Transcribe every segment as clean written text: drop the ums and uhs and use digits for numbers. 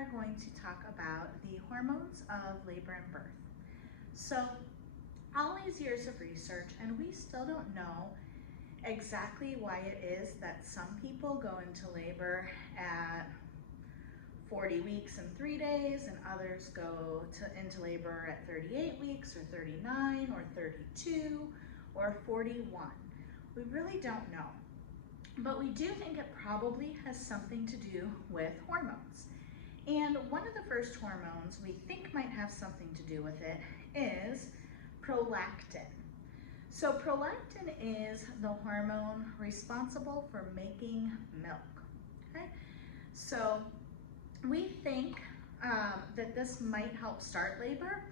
are going to talk about the hormones of labor and birth. So all these years of research, and we still don't know exactly why it is that some people go into labor at 40 weeks and 3 days and others go into labor at 38 weeks or 39 or 32 or 41. We really don't know. But we do think it probably has something to do with hormones. And one of the first hormones we think might have something to do with it is prolactin. So prolactin is the hormone responsible for making milk, okay? So we think that this might help start labor.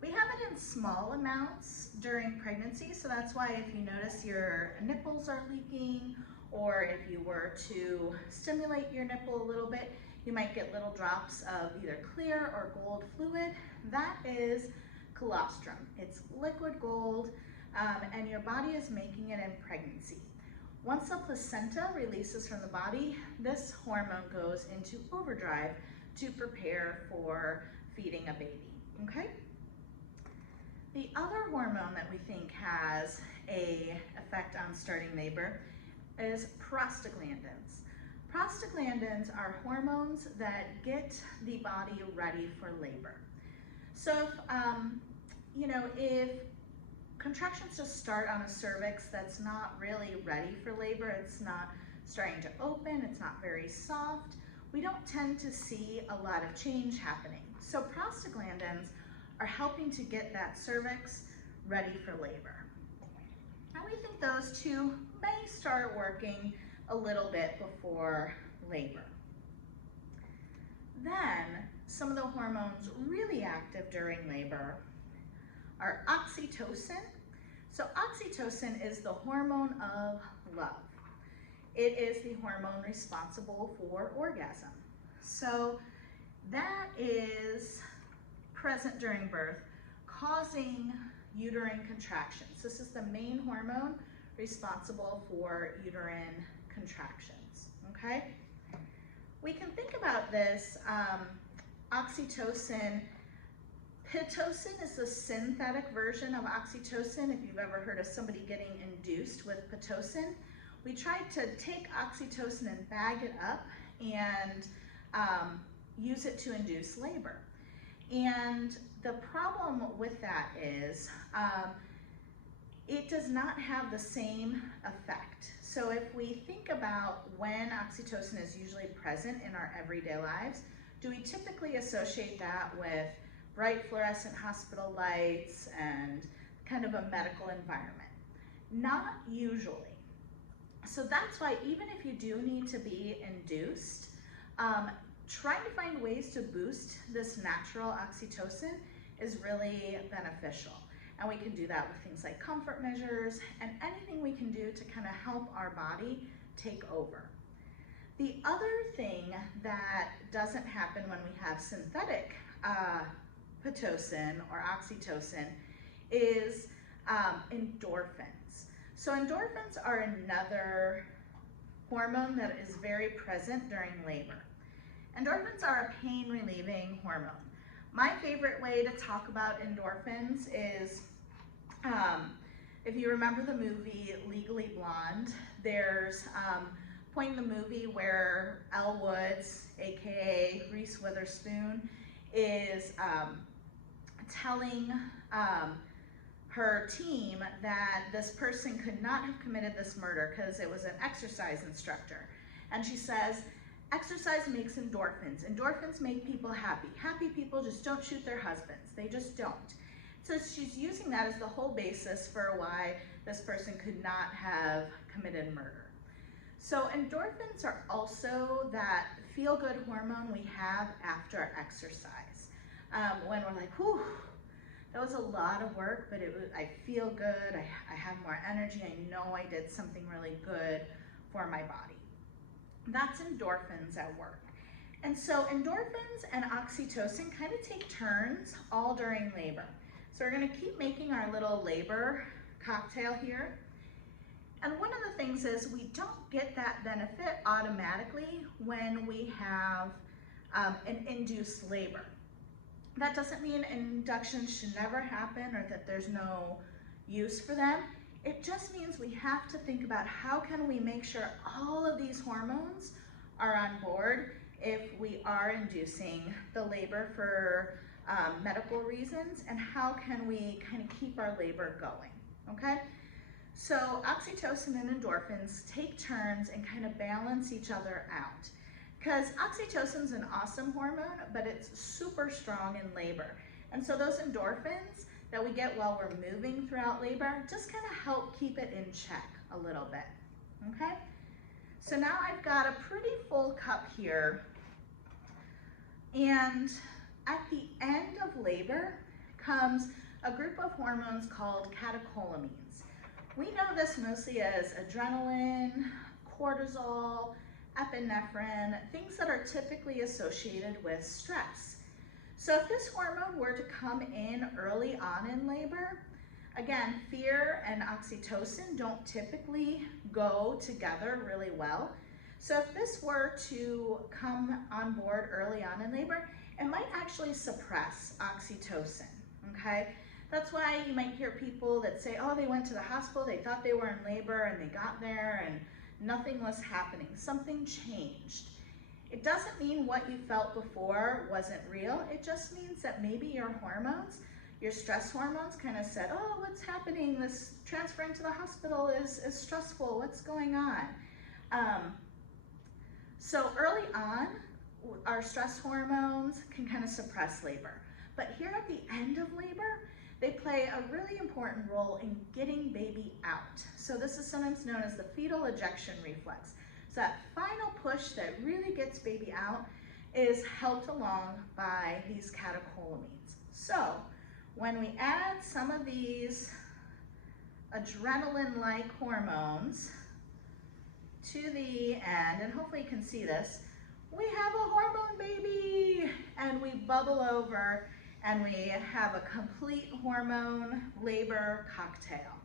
We have it in small amounts during pregnancy, so that's why if you notice your nipples are leaking, or if you were to stimulate your nipple a little bit, you might get little drops of either clear or gold fluid. That is colostrum. It's liquid gold, and your body is making it in pregnancy. Once the placenta releases from the body, this hormone goes into overdrive to prepare for feeding a baby, okay? The other hormone that we think has an effect on starting labor is prostaglandins. Prostaglandins are hormones that get the body ready for labor. So if contractions just start on a cervix that's not really ready for labor, it's not starting to open, it's not very soft, we don't tend to see a lot of change happening. So prostaglandins are helping to get that cervix ready for labor. And we think those two may start working a little bit before labor. Then, some of the hormones really active during labor are oxytocin. So oxytocin is the hormone of love. It is the hormone responsible for orgasm. So that is present during birth, causing uterine contractions. This is the main hormone responsible for uterine contractions, okay? We can think about this, oxytocin. Pitocin is the synthetic version of oxytocin. If you've ever heard of somebody getting induced with Pitocin, we tried to take oxytocin and bag it up and use it to induce labor. And the problem with that is it does not have the same effect. So if we think about when oxytocin is usually present in our everyday lives, do we typically associate that with bright fluorescent hospital lights and kind of a medical environment? Not usually. So that's why even if you do need to be induced, trying to find ways to boost this natural oxytocin is really beneficial. And we can do that with things like comfort measures and anything we can do to kind of help our body take over. The other thing that doesn't happen when we have synthetic Pitocin or oxytocin is endorphins. So endorphins are another hormone that is very present during labor. Endorphins are a pain relieving hormone. My favorite way to talk about endorphins is, if you remember the movie Legally Blonde, there's a point in the movie where Elle Woods, aka Reese Witherspoon, is telling her team that this person could not have committed this murder because it was an exercise instructor. And she says, exercise makes endorphins. Endorphins make people happy. Happy people just don't shoot their husbands. They just don't. So she's using that as the whole basis for why this person could not have committed murder. So endorphins are also that feel-good hormone we have after exercise. When we're like, whew, that was a lot of work, but I feel good, I have more energy, I know I did something really good for my body. That's endorphins at work. And so endorphins and oxytocin kind of take turns all during labor. So we're gonna keep making our little labor cocktail here. And one of the things is we don't get that benefit automatically when we have and induce labor. That doesn't mean inductions should never happen or that there's no use for them. It just means we have to think about how can we make sure all of these hormones are on board if we are inducing the labor for medical reasons, and how can we kind of keep our labor going, okay? So oxytocin and endorphins take turns and kind of balance each other out. Because oxytocin's an awesome hormone, but it's super strong in labor. And so those endorphins that we get while we're moving throughout labor just kind of help keep it in check a little bit, okay? So now I've got a pretty full cup here, and at the end of labor comes a group of hormones called catecholamines. We know this mostly as adrenaline, cortisol, epinephrine, things that are typically associated with stress. So if this hormone were to come in early on in labor, again, fear and oxytocin don't typically go together really well. So if this were to come on board early on in labor, it might actually suppress oxytocin, okay? That's why you might hear people that say, oh, they went to the hospital, they thought they were in labor, and they got there and nothing was happening. Something changed. It doesn't mean what you felt before wasn't real. It just means that maybe your hormones, your stress hormones kind of said, oh, what's happening? This transferring to the hospital is stressful. What's going on? So early on, our stress hormones can kind of suppress labor. But here at the end of labor, they play a really important role in getting baby out. So this is sometimes known as the fetal ejection reflex. So that final push that really gets baby out is helped along by these catecholamines. So when we add some of these adrenaline-like hormones to the end, and hopefully you can see this, we have a hormone baby, and we bubble over and we have a complete hormone labor cocktail.